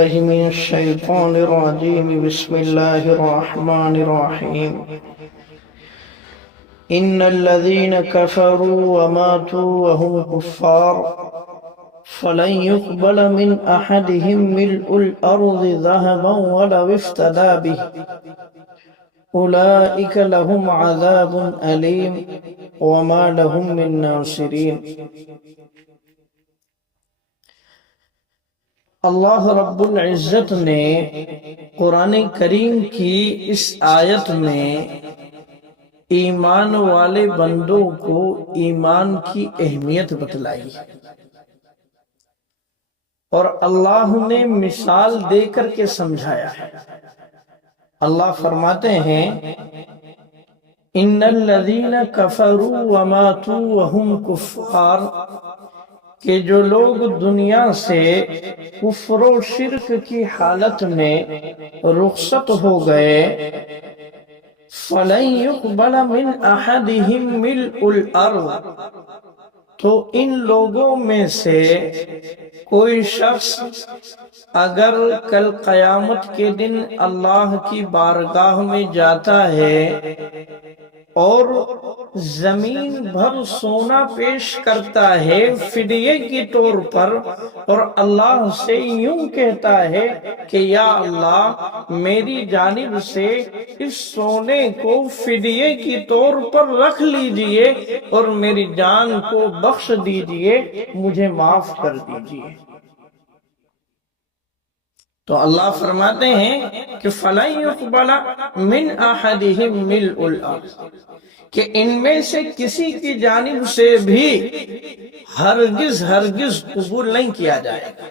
الله من الشيطان الرجيم. بسم الله الرحمن الرحيم. إن الذين كفروا وماتوا وهم كفار فلن يقبل من أحدهم ملء الأرض ذهبا ولو افتدى به أولئك لهم عذاب أليم وما لهم من ناصرين. اللہ رب العزت نے قرآن کریم کی اس آیت میں ایمان والے بندوں کو ایمان کی اہمیت بتلائی اور اللہ نے مثال دے کر کے سمجھایا ہے. اللہ فرماتے ہیں ان الذین کفروا وماتوا وهم کفار، کہ جو لوگ دنیا سے کفر و شرک کی حالت میں رخصت ہو گئے، فَلَن يُقْبَلَ مِنْ أَحَدِهِمْ مِلْءُ الْأَرْضِ، تو ان لوگوں میں سے کوئی شخص اگر کل قیامت کے دن اللہ کی بارگاہ میں جاتا ہے اور زمین بھر سونا پیش کرتا ہے فدیے کی طور پر، اور اللہ سے یوں کہتا ہے کہ یا اللہ میری جانب سے اس سونے کو فدیے کی طور پر رکھ لیجئے اور میری جان کو بخش دیجئے، مجھے معاف کر دیجئے، تو اللہ فرماتے ہیں کہ فَلَن يُقْبَلَ مِنْ أَحَدِهِمْ مِلْءُ الْأَرْضِ، کہ ان میں سے کسی کی جانب سے بھی ہرگز قبول نہیں کیا جائے گا.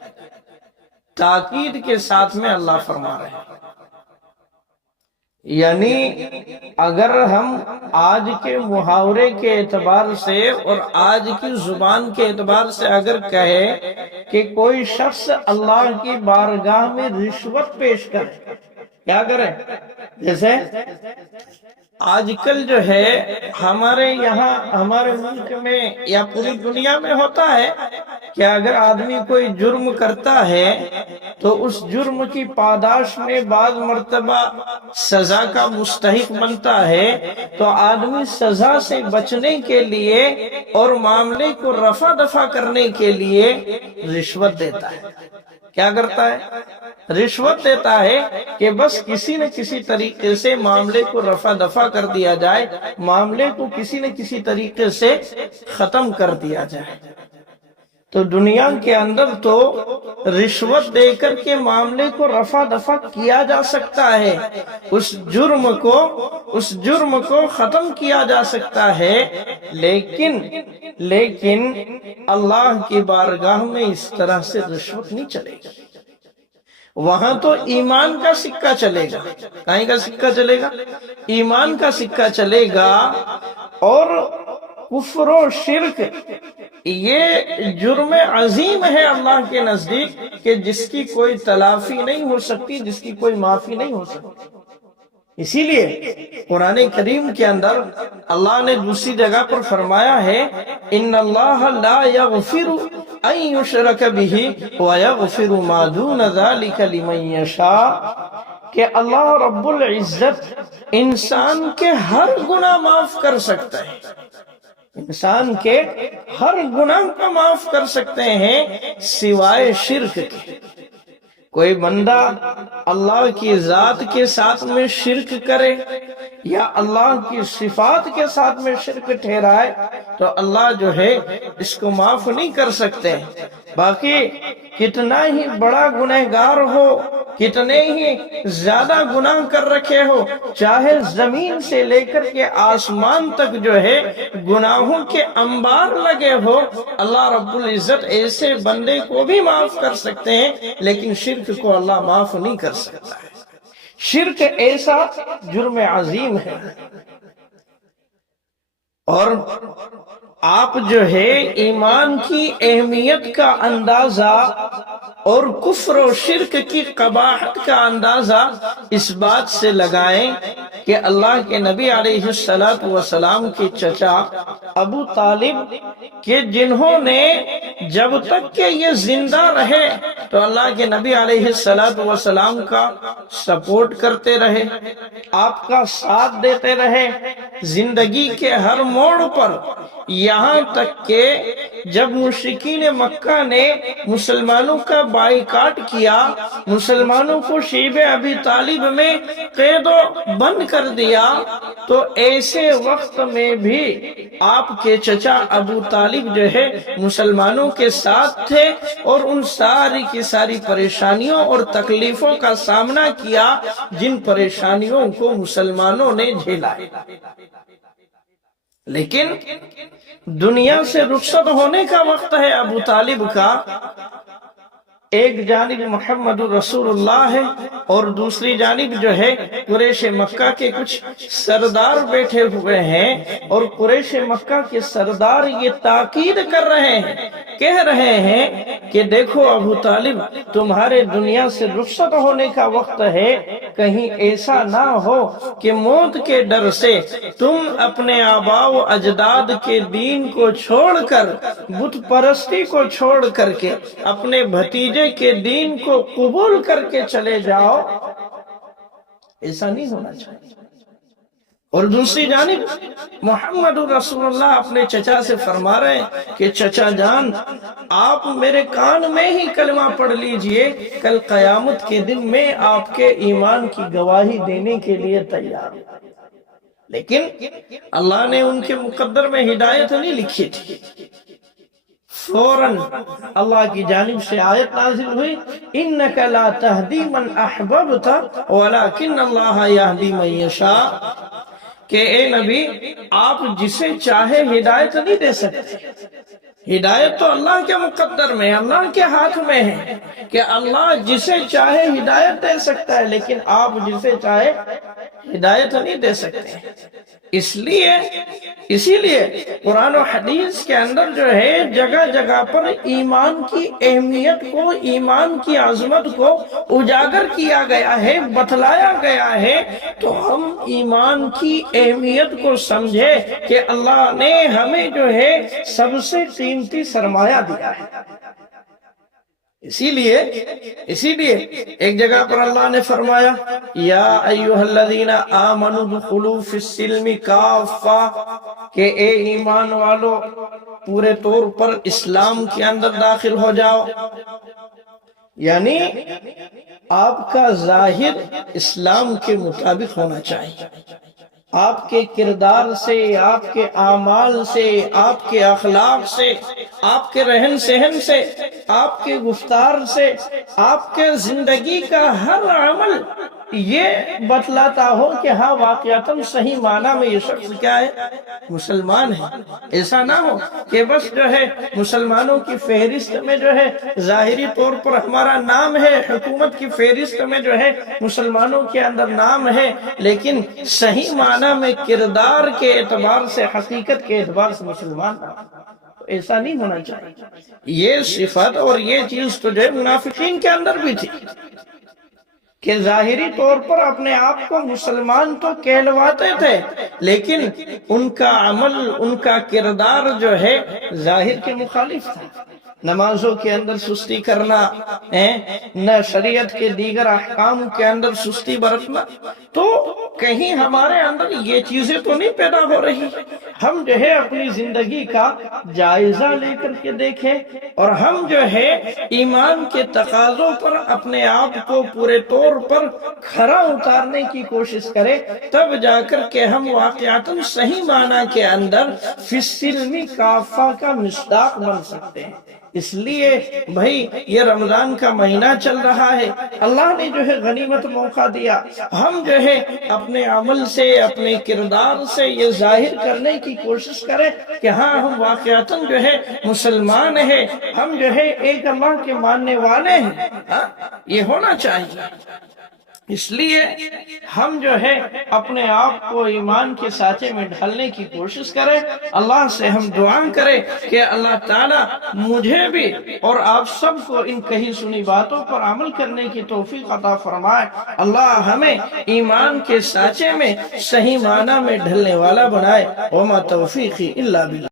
تاکید کے ساتھ میں اللہ فرما رہے ہیں، یعنی اگر ہم آج کے محاورے کے اعتبار سے اور آج کی زبان کے اعتبار سے اگر کہے کہ کوئی شخص اللہ کی بارگاہ میں رشوت پیش کرے، کیا کرے؟ جیسے آج کل جو ہے ہمارے یہاں ہمارے ملک میں یا پوری دنیا میں ہوتا ہے کہ اگر آدمی کوئی جرم کرتا ہے تو اس جرم کی پاداش میں بعض مرتبہ سزا کا مستحق بنتا ہے، تو آدمی سزا سے بچنے کے لیے اور معاملے کو رفع دفع کرنے کے لیے رشوت دیتا ہے. کیا کرتا ہے؟ رشوت دیتا ہے کہ بس کسی نہ کسی طریقے سے معاملے کو رفع دفع کر دیا جائے، معاملے کو کسی نہ کسی طریقے سے ختم کر دیا جائے. تو دنیا کے اندر تو رشوت دے کر کے معاملے کو رفع دفع کیا جا سکتا ہے، اس جرم کو ختم کیا جا سکتا ہے، لیکن اللہ کی بارگاہ میں اس طرح سے رشوت نہیں چلے گا. وہاں تو ایمان کا سکہ چلے گا. کہیں کا سکہ چلے گا؟ ایمان کا سکہ چلے گا. اور کفر و شرک یہ جرم عظیم ہے اللہ کے نزدیک کہ جس کی کوئی تلافی نہیں ہو سکتی، جس کی کوئی معافی نہیں ہو سکتی. اسی لیے قرآن کریم کے اندر اللہ نے دوسری جگہ پر فرمایا ہے ان اللہ لا یغفر ان یشرک بہ ویغفر ما دون ذلک لمن یشاء، کہ اللہ رب العزت انسان کے ہر گناہ معاف کر سکتا ہے، انسان کے ہر گناہ کو معاف کر سکتے ہیں سوائے شرک کے. کوئی بندہ اللہ کی ذات کے ساتھ میں شرک کرے یا اللہ کی صفات کے ساتھ میں شرک ٹھہرائے تو اللہ جو ہے اس کو معاف نہیں کر سکتے. باقی کتنا ہی بڑا گنہگار ہو، کتنے ہی زیادہ گناہ کر رکھے ہو، چاہے زمین سے لے کر کے آسمان تک جو ہے گناہوں کے انبار لگے ہو، اللہ رب العزت ایسے بندے کو بھی معاف کر سکتے ہیں، لیکن شرک کو اللہ معاف نہیں کر سکتا ہے. شرک ایسا جرم عظیم ہے. اور آپ جو ہے ایمان کی اہمیت کا اندازہ اور کفر و شرک کی قباحت کا اندازہ اس بات سے لگائیں کہ اللہ کے نبی علیہ السلام کے چچا ابو طالب کہ جنہوں نے جب تک کہ یہ زندہ رہے تو اللہ کے نبی علیہ السلام کا سپورٹ کرتے رہے، آپ کا ساتھ دیتے رہے زندگی کے ہر موڑ پر، یہاں تک کہ جب مشرکین مکہ نے مسلمانوں کا بائیکاٹ کیا، مسلمانوں کو شیب ابی طالب میں قید و بند کر دیا، تو ایسے وقت میں بھی آپ کے چچا ابو طالب جو ہے مسلمانوں کے ساتھ تھے اور ان ساری کی ساری پریشانیوں اور تکلیفوں کا سامنا کیا جن پریشانیوں کو مسلمانوں نے جھیلا۔ لیکن دنیا سے رخصت ہونے کا وقت ہے ابو طالب کا، ایک جانب محمد رسول اللہ ہے اور دوسری جانب جو ہے قریش مکہ کے کچھ سردار بیٹھے ہوئے ہیں، اور قریش مکہ کے سردار یہ تاکید کر رہے ہیں، کہہ رہے ہیں کہ دیکھو ابو طالب، تمہارے دنیا سے رخصت ہونے کا وقت ہے، کہیں ایسا نہ ہو کہ موت کے ڈر سے تم اپنے آباء و اجداد کے دین کو چھوڑ کر، بت پرستی کو چھوڑ کر کے اپنے بھتیجے کے دین کو قبول کر کے چلے جاؤ، ایسا نہیں ہونا چاہیے۔ اور دوسری جانب محمد رسول اللہ اپنے چچا سے فرما رہے ہیں کہ چچا جان، آپ میرے کان میں ہی کلمہ پڑھ لیجئے، کل قیامت کے دن میں آپ کے ایمان کی گواہی دینے کے لیے تیار ہوں۔ لیکن اللہ نے ان کے مقدر میں ہدایت نہیں لکھی تھی، فوراً اللہ کی جانب سے آیت نازل ہوئی، انک لا تہدی من احببت ولکن اللہ یہدی من یشاء، کہ اے نبی آپ جسے چاہے ہدایت نہیں دے سکتے، ہدایت تو اللہ کے مقدر میں، اللہ کے ہاتھ میں ہے کہ اللہ جسے چاہے ہدایت دے سکتا ہے، لیکن آپ جسے چاہے ہدایت نہیں دے سکتے۔ اسی لیے قرآن و حدیث کے اندر جو ہے جگہ جگہ پر ایمان کی اہمیت کو، ایمان کی عظمت کو اجاگر کیا گیا ہے، بتلایا گیا ہے، تو ہم ایمان کی اہمیت کو سمجھے کہ اللہ نے ہمیں جو ہے سب سے قیمتی سرمایہ دیا ہے۔ اسی لیے ایک جگہ پر اللہ نے فرمایا، یا ایھا الذین آمنوا ادخلوا فی السلم کافہ، کہ اے ایمان والو پورے طور پر اسلام کے اندر داخل ہو جاؤ۔ یعنی آپ کا ظاہر اسلام کے مطابق ہونا چاہیے، آپ کے کردار سے، آپ کے اعمال سے، آپ کے اخلاق سے، آپ کے رہن سہن سے، آپ کے گفتار سے، آپ کے زندگی کا ہر عمل یہ بتلاتا ہو کہ ہاں واقعتاً صحیح معنی میں یہ شخص کیا ہے، مسلمان ہے۔ ایسا نہ ہو کہ بس جو ہے مسلمانوں کی فہرست میں جو ہے ظاہری طور پر ہمارا نام ہے، حکومت کی فہرست میں جو ہے مسلمانوں کے اندر نام ہے، لیکن صحیح معنی میں کردار کے اعتبار سے، حقیقت کے اعتبار سے مسلمان نہ ہو۔ ایسا نہیں ہونا چاہیے۔ یہ صفت اور یہ چیز تو جو ہے منافقین کے اندر بھی تھی کہ ظاہری طور پر اپنے آپ کو مسلمان تو کہلواتے تھے، لیکن ان کا عمل، ان کا کردار جو ہے ظاہر کے مخالف تھا۔ نمازوں کے اندر سستی کرنا، نہ شریعت کے دیگر احکام کے اندر سستی برتنا، تو کہیں ہمارے اندر یہ چیزیں تو نہیں پیدا ہو رہی۔ ہم جو ہے اپنی زندگی کا جائزہ لے کر کے دیکھیں، اور ہم جو ہے ایمان کے تقاضوں پر اپنے آپ کو پورے طور پر کھرا اتارنے کی کوشش کریں، تب جا کر کے ہم واقعتاً صحیح معنی کے اندر فی السلم کافہ کا مصداق بن سکتے ہیں۔ اس لیے بھائی یہ رمضان کا مہینہ چل رہا ہے، اللہ نے جو ہے غنیمت موقع دیا، ہم جو ہے اپنے عمل سے، اپنے کردار سے یہ ظاہر کرنے کی کوشش کریں کہ ہاں ہم واقعتاً جو ہے مسلمان ہیں، ہم جو ہے ایک اللہ کے ماننے والے ہیں، یہ ہونا چاہیے۔ اس لیے ہم جو ہے اپنے آپ کو ایمان کے سانچے میں ڈھالنے کی کوشش کریں، اللہ سے ہم دعا کریں کہ اللہ تعالیٰ مجھے بھی اور آپ سب کو ان کہی سنی باتوں پر عمل کرنے کی توفیق عطا فرمائے۔ اللہ ہمیں ایمان کے سانچے میں صحیح معنی میں ڈھلنے والا بنائے۔ وما توفیقی الا باللہ۔